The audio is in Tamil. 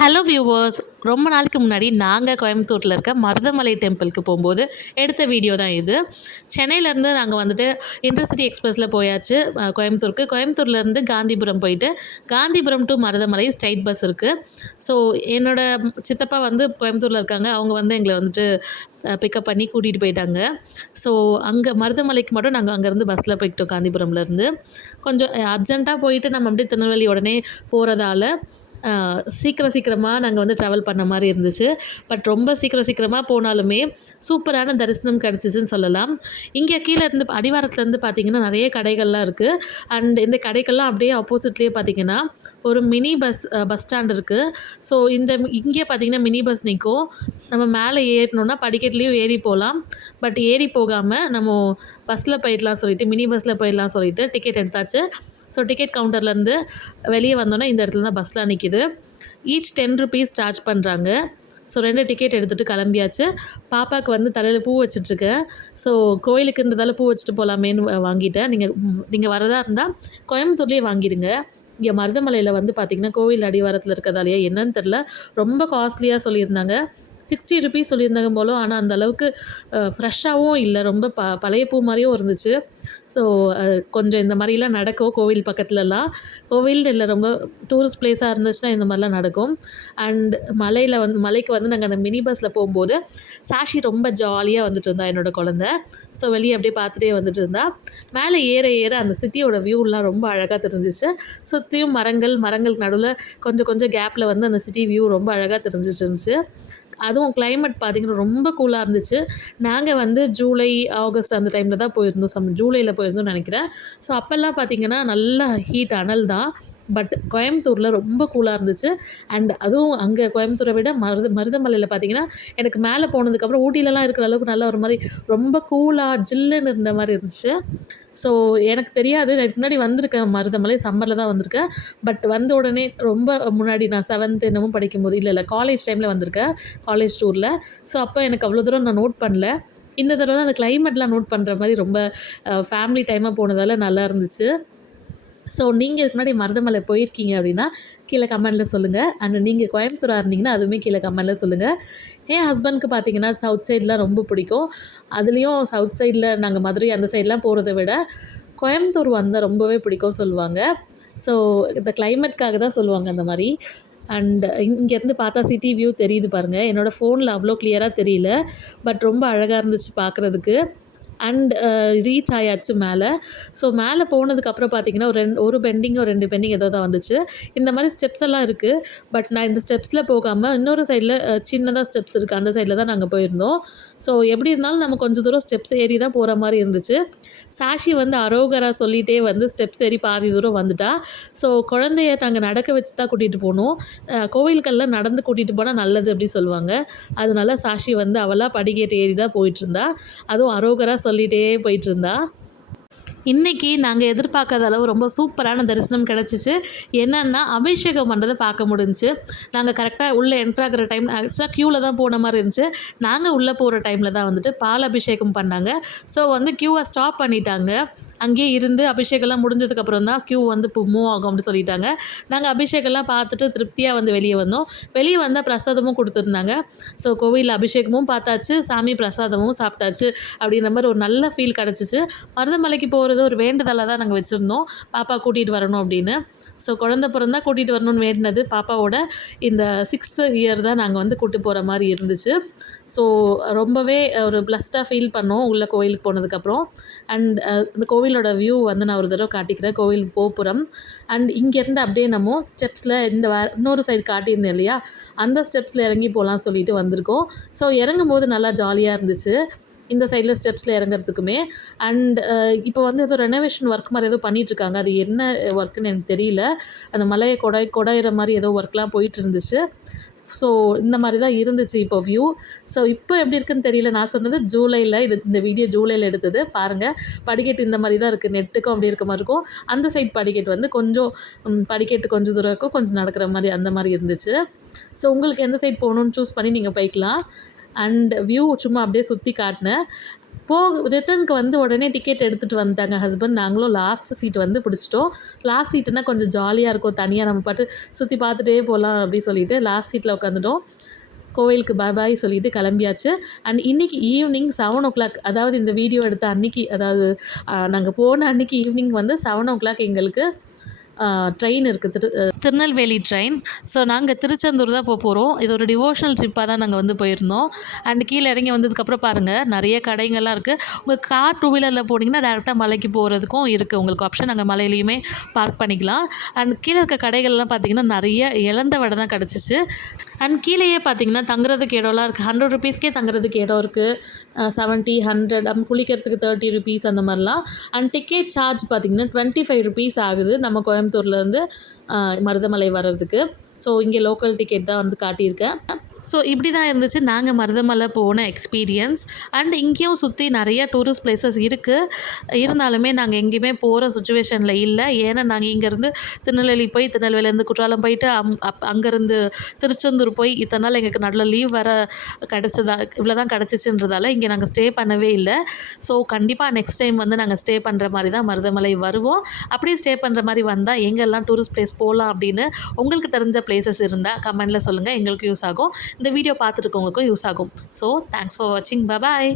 ஹலோ வியூவர்ஸ் ரொம்ப நாளைக்கு முன்னாடி நாங்கள் கோயம்புத்தூரில் இருக்க மருதமலை டெம்பிளுக்கு போகும்போது எடுத்த வீடியோ தான் இது. சென்னையிலேருந்து நாங்கள் வந்துட்டு இன்டர்சிட்டி எக்ஸ்பிரஸில் போயாச்சு கோயம்புத்தூருக்கு. கோயம்புத்தூர்லேருந்து காந்திபுரம் போயிட்டு Gandhipuram to Marudhamalai straight bus இருக்குது ஸோ என்னோட சித்தப்பா வந்து கோயம்புத்தூரில் இருக்காங்க. அவங்க வந்து எங்களை வந்துட்டு பிக்கப் பண்ணி கூட்டிகிட்டு போயிட்டாங்க. ஸோ அங்கே மருதமலைக்கு மட்டும் நாங்கள் அங்கேருந்து பஸ்ஸில் போய்கிட்டோம் காந்திபுரம்லேருந்து கொஞ்சம் அர்ஜென்ட்டாக போயிட்டு நம்ம அப்படியே திருநெல்வேலி உடனே போகிறதால சீக்கிரம் சீக்கிரமாக நாங்கள் வந்து ட்ராவல் பண்ண மாதிரி இருந்துச்சு. பட் ரொம்ப சீக்கிரம் சீக்கிரமாக போனாலுமே சூப்பரான தரிசனம் கிடச்சிச்சின்னு சொல்லலாம். இங்கே கீழே இருந்து அடிவாரத்துலேருந்து பார்த்தீங்கன்னா நிறைய கடைகள்லாம் இருக்குது அண்ட் இந்த கடைகள்லாம் அப்படியே ஆப்போசிட்லேயே பார்த்தீங்கன்னா ஒரு மினி பஸ் பஸ் ஸ்டாண்ட் இருக்குது ஸோ இந்த இங்கே பார்த்தீங்கன்னா மினி பஸ் நிற்கும் நம்ம மேலே ஏறணுன்னா படிக்கட்டுலேயும் ஏறி போகலாம். பட் ஏறி போகாமல் நம்ம பஸ்ஸில் போயிடலாம் சொல்லிட்டு மினி பஸ்ஸில் போயிடலாம் சொல்லிட்டு டிக்கெட் எடுத்தாச்சு. ஸோ டிக்கெட் கவுண்டர்லேருந்து வெளியே வந்தோன்னே இந்த இடத்துல தான் பஸ்லாம் நிற்கிது ஈச் டென் ருபீஸ் சார்ஜ் பண்ணுறாங்க ஸோ ரெண்டு டிக்கெட் எடுத்துகிட்டு கிளம்பியாச்சு. பாப்பாவுக்கு வந்து தலையில் பூ வச்சிட்ருக்கேன் ஸோ கோயிலுக்கு இருந்ததால் பூ வச்சுட்டு போகலாமேன்னு வாங்கிட்டேன். நீங்கள் நீங்கள் வரதா இருந்தால் கோயம்புத்தூர்லேயே வாங்கிடுங்க. இங்கே மருதமலையில் வந்து பார்த்திங்கன்னா கோவில் அடிவாரத்தில் இருக்கிறதாலேயே என்னன்னு தெரில ரொம்ப காஸ்ட்லியாக சொல்லியிருந்தாங்க. சிக்ஸ்டி ருபீஸ் சொல்லியிருந்தாங்க போல ஆனால் அந்த அளவுக்கு ஃப்ரெஷ்ஷாகவும் இல்லை. ரொம்ப ப பழைய பூ மாதிரியும் இருந்துச்சு. ஸோ கொஞ்சம் இந்த மாதிரிலாம் நடக்கும் கோவில் பக்கத்துலலாம். கோவில் இல்லை ரொம்ப டூரிஸ்ட் பிளேஸாக இருந்துச்சுன்னா இந்த மாதிரிலாம் நடக்கும். அண்ட் மலையில் வந்து மலைக்கு வந்து நாங்கள் அந்த மினி பஸ்ஸில் போகும்போது சாஷி ரொம்ப ஜாலியாக வந்துட்டு இருந்தா என்னோடய குழந்த. ஸோ வெளியே அப்படியே பார்த்துட்டே வந்துட்டு இருந்தா. மேலே ஏற ஏற அந்த சிட்டியோட வியூலாம் ரொம்ப அழகாக தெரிஞ்சிச்சு. சுற்றியும் மரங்கள் மரங்களுக்கு நடுவில் கொஞ்சம் கொஞ்சம் கேப்பில் வந்து அந்த சிட்டி வியூ ரொம்ப அழகாக தெரிஞ்சிட்டு இருந்துச்சு அதுவும் கிளைமேட் பார்த்தீங்கன்னா ரொம்ப கூலாக இருந்துச்சு. நாங்கள் வந்து ஜூலை ஆகஸ்ட் அந்த டைமில் தான் போயிருந்தோம். சம் ஜூலையில் போயிருந்தோம்னு நினைக்கிறேன். ஸோ அப்போல்லாம் பார்த்தீங்கன்னா நல்ல ஹீட் அனல் தான். பட் கோயம்புத்தூரில் ரொம்ப கூலாக இருந்துச்சு. அண்ட் அதுவும் அங்கே கோயம்புத்தூரை விட மருத மருதமலையில் பார்த்தீங்கன்னா எனக்கு மேலே போனதுக்கப்புறம் ஊட்டிலலாம் இருக்கிற அளவுக்கு நல்லா ஒரு மாதிரி ரொம்ப கூலாக ஜில்லுன்னு இருந்த மாதிரி இருந்துச்சு. ஸோ எனக்கு தெரியாது. நான் முன்னாடி வந்திருக்கேன். மருதமலை சம்மரில் தான் வந்திருக்கேன். பட் வந்த உடனே ரொம்ப முன்னாடி நான் செவன்த் என்னமும் படிக்கும்போது இல்லை இல்லை காலேஜ் டைமில் வந்திருக்கேன். காலேஜ் டூரில் ஸோ அப்போ எனக்கு அவ்வளோ தூரம் நான் நோட் பண்ணல. இந்த தடவை தான் அந்த கிளைமேட்லாம் நோட் பண்ணுற மாதிரி ரொம்ப ஃபேமிலி டைமாக போனதால் நல்லா இருந்துச்சு. ஸோ நீங்கள் இதுக்கு முன்னாடி மருதமலை போயிருக்கீங்க அப்படின்னா கீழே கமெண்டில் சொல்லுங்கள் அண்ட் நீங்கள் கோயம்புத்தூராக இருந்தீங்கன்னா அதுவுமே கீழே கமெண்டில் சொல்லுங்கள் என் ஹஸ்பண்ட்க்கு பார்த்தீங்கன்னா சவுத் சைட்லாம் ரொம்ப பிடிக்கும். அதுலேயும் சவுத் சைடில் நாங்கள் மதுரை அந்த சைட்லாம் போகிறத விட கோயம்புத்தூர் வந்தால் ரொம்பவே பிடிக்கும் சொல்லுவாங்க. ஸோ இந்த கிளைமேட்காக தான் சொல்லுவாங்க அந்த மாதிரி. அண்ட் இங்கேருந்து பார்த்தா சிட்டி வியூ தெரியுது பாருங்கள் என்னோடய ஃபோனில் அவ்வளோ கிளியராக தெரியல. பட் ரொம்ப அழகாக இருந்துச்சு பார்க்குறதுக்கு அண்ட் ரீச் uh, ஆயாச்சு மேலே. ஸோ மேலே போனதுக்கப்புறம் பார்த்தீங்கன்னா ஒரு ரெண்டு ஒரு பெண்டிங்கோ ரெண்டு பெண்டிங் ஏதோ தான் வந்துச்சு. இந்த மாதிரி ஸ்டெப்ஸ் எல்லாம் இருக்குது பட் நான் இந்த ஸ்டெப்ஸில் போகாமல் இன்னொரு சைடில் சின்னதாக ஸ்டெப்ஸ் இருக்குது அந்த சைடில் தான் நாங்கள் போயிருந்தோம். ஸோ எப்படி இருந்தாலும் நம்ம கொஞ்சம் தூரம் ஸ்டெப்ஸ் ஏறி தான் போகிற மாதிரி இருந்துச்சு. சாஷி வந்து அரோகரா சொல்லிகிட்டே வந்து ஸ்டெப்ஸ் ஏறி பாதி தூரம் வந்துட்டா. ஸோ குழந்தைய தாங்க நடக்க வச்சு தான் கூட்டிகிட்டு போகணும் கோவில்கள்லாம் நடந்து கூட்டிகிட்டு போனால் நல்லது அப்படி சொல்லுவாங்க. அதனால சாஷி வந்து அவளாக படிக்கட்டு ஏறி தான் போயிட்டு இருந்தா. அதுவும் அரோகரா சொல்லிகிட்டே போயிட்டு இருந்தா இன்றைக்கி நாங்கள் எதிர்பார்க்காத அளவு ரொம்ப சூப்பரான தரிசனம் கிடச்சிச்சு. என்னென்னா அபிஷேகம் பண்ணுறதை பார்க்க முடிஞ்சுச்சு. நாங்கள் கரெக்டாக உள்ளே என்ட்ராகிற டைம் ஆக்சுவலாக க்யூவில் தான் போன மாதிரி இருந்துச்சு. நாங்கள் உள்ளே போகிற டைமில் தான் வந்துட்டு பால் அபிஷேகம் பண்ணாங்க. ஸோ வந்து க்யூவை ஸ்டாப் பண்ணிட்டாங்க. அங்கேயே இருந்து அபிஷேகம்லாம் முடிஞ்சதுக்கப்புறம் தான் க்யூ வந்து இப்போ மூவ் ஆகும் அப்படின்னு சொல்லிட்டாங்க. நாங்கள் அபிஷேகம்லாம் பார்த்துட்டு திருப்தியாக வந்து வெளியே வந்தோம். வெளியே வந்தால் பிரசாதமும் கொடுத்துருந்தாங்க. ஸோ கோவிலில் அபிஷேகமும் பார்த்தாச்சு. சாமி பிரசாதமும் சாப்பிட்டாச்சு. அப்படின்ற மாதிரி ஒரு நல்ல ஃபீல் கிடச்சிச்சு. மருதமலைக்கு போகிறது ஒரு வேண்டுதலாக தான் நாங்கள் வச்சுருந்தோம். பாப்பா கூட்டிகிட்டு வரணும் அப்படின்னு. ஸோ குழந்த பிறந்தா கூட்டிகிட்டு வரணும்னு வேண்டினது பாப்பாவோட இந்த சிக்ஸ்த்து இயர் தான் நாங்கள் வந்து கூட்டி போகிற மாதிரி இருந்துச்சு. ஸோ ரொம்பவே ஒரு பிளஸ்டாக ஃபீல் பண்ணோம் உள்ள கோயிலுக்கு போனதுக்கப்புறம். அண்ட் இந்த கோவிலோட வியூ வந்து நான் ஒரு தடவை காட்டிக்கிறேன். கோவில் கோபுரம் அண்ட் இங்கேருந்து அப்படியே நம்ம ஸ்டெப்ஸில் இந்த வே இன்னொரு சைடு காட்டியிருந்தேன் இல்லையா? அந்த ஸ்டெப்ஸில் இறங்கி போகலாம் சொல்லிட்டு வந்திருக்கோம். ஸோ இறங்கும் போது நல்லா ஜாலியாக இருந்துச்சு. இந்த சைடில் ஸ்டெப்ஸில் இறங்குறதுக்குமே. அண்ட் இப்போ வந்து ஏதோ ரெனோவேஷன் ஒர்க் மாதிரி ஏதோ பண்ணிகிட்ருக்காங்க அது என்ன ஒர்க்குன்னு எனக்கு தெரியல. அந்த மலையை கொடை கொடையிற மாதிரி ஏதோ ஒர்க்லாம் போயிட்டு இருந்துச்சு ஸோ இந்த மாதிரி தான் இருந்துச்சு இப்போ வியூ ஸோ இப்போ எப்படி இருக்குன்னு தெரியல. நான் சொன்னது ஜூலையில் இது இந்த வீடியோ ஜூலையில் எடுத்தது. பாருங்கள் படிக்கட்டு இந்த மாதிரி தான் இருக்குது நெட்டுக்கும் அப்படி இருக்க மாதிரி இருக்கும். அந்த சைட் படிக்கட்டு வந்து கொஞ்சம் படிக்கட்டு கொஞ்சம் தூரம் இருக்கும். கொஞ்சம் நடக்கிற மாதிரி அந்த மாதிரி இருந்துச்சு. ஸோ உங்களுக்கு எந்த சைட் போகணுன்னு சூஸ் பண்ணி நீங்கள் போய்க்கலாம். அண்ட் வியூ சும்மா அப்படியே சுற்றி காட்டினேன். போக ரிட்டனுக்கு வந்து உடனே டிக்கெட் எடுத்துகிட்டு வந்துட்டாங்க. ஹஸ்பண்ட் நாங்களும் லாஸ்ட் சீட் வந்து பிடிச்சிட்டோம். லாஸ்ட் சீட்டுனா கொஞ்சம் ஜாலியாக இருக்கும். தனியாக நம்ம பாட்டு சுற்றி பார்த்துட்டே போகலாம் அப்படின்னு சொல்லிட்டு லாஸ்ட் சீட்டில் உட்காந்துட்டோம் கோவிலுக்கு பாய் பாய் சொல்லிட்டு கிளம்பியாச்சு. அண்ட் இன்றைக்கி ஈவினிங் செவன் ஓ கிளாக் அதாவது இந்த வீடியோ எடுத்த அன்னைக்கு அதாவது நாங்கள் போன அன்னைக்கு ஈவினிங் வந்து செவன் ஓ கிளாக் எங்களுக்கு ட்ரெயின் இருக்குது திரு திருநெல்வேலி ட்ரெயின் ஸோ நாங்கள் திருச்செந்தூர் தான் போக போகிறோம் இது ஒரு டிவோஷனல் ட்ரிப்பாக தான் நாங்கள் வந்து போயிருந்தோம். அண்ட் கீழே இறங்கி வந்ததுக்கப்புறம் பாருங்கள் நிறைய கடைங்கள்லாம் இருக்குது உங்கள் கார் டூ வீலரில் போனீங்கன்னா டேரெக்டாக மலைக்கு போகிறதுக்கும் இருக்குது உங்களுக்கு ஆப்ஷன் நாங்கள் மலையிலையுமே பார்க் பண்ணிக்கலாம். அண்ட் கீழே இருக்க கடைகள்லாம் பார்த்தீங்கன்னா நிறைய இழந்த வடை தான் கிடச்சிச்சு. அண்ட் கீழேயே பார்த்தீங்கன்னா தங்குறதுக்கு இடம்லாம் இருக்குது ஹண்ட்ரட் ருபீஸ்க்கே தங்குறதுக்கு இடம் இருக்குது செவன்ட்டி ஹண்ட்ரட் நம்ம குளிக்கிறதுக்கு தேர்ட்டி ருபீஸ் அந்த மாதிரிலாம். அண்ட் டிக்கெட் சார்ஜ் பார்த்தீங்கன்னா டுவெண்ட்டி ஃபைவ் ருபீஸ் ஆகுது. நம்ம கோயம்புத்தூர்லேருந்து மருதமலை வர்றதுக்கு. ஸோ இங்கே லோக்கல் டிக்கெட் தான் வந்து காட்டியிருக்கேன். ஸோ இப்படி தான் இருந்துச்சு. நாங்கள் மருதமலை போன எக்ஸ்பீரியன்ஸ் அண்ட் இங்கேயும் சுற்றி நிறைய டூரிஸ்ட் பிளேசஸ் இருக்குது இருந்தாலுமே நாங்கள் எங்கேயுமே போகிற சுச்சுவேஷனில் இல்லை. ஏன்னா நாங்கள் இங்கேருந்து திருநெல்வேலி போய் திருநெல்வேலியிலேருந்து குற்றாலம் போயிட்டு அம் அப் அங்கேருந்து திருச்செந்தூர் போய் இத்தனை நாள் எங்களுக்கு நடுவில் லீவ் வர கிடச்சதா இவ்வளோ தான் கிடச்சிச்சுன்றதால இங்கே நாங்கள் ஸ்டே பண்ணவே இல்லை. ஸோ கண்டிப்பாக நெக்ஸ்ட் டைம் வந்து நாங்கள் ஸ்டே பண்ணுற மாதிரி தான் மருதமலை வருவோம். அப்படியே ஸ்டே பண்ணுற மாதிரி வந்தால் எங்கெல்லாம் டூரிஸ்ட் பிளேஸ் போகலாம் அப்படின்னு உங்களுக்கு தெரிஞ்ச பிளேசஸ் இருந்தால் கமெண்டில் சொல்லுங்கள் எங்களுக்கு யூஸ் ஆகும். இந்த வீடியோ பார்த்துருக்கவங்களுக்கும் யூஸ் ஆகும். ஸோ தேங்க்ஸ் ஃபார் வாட்சிங் பபாய்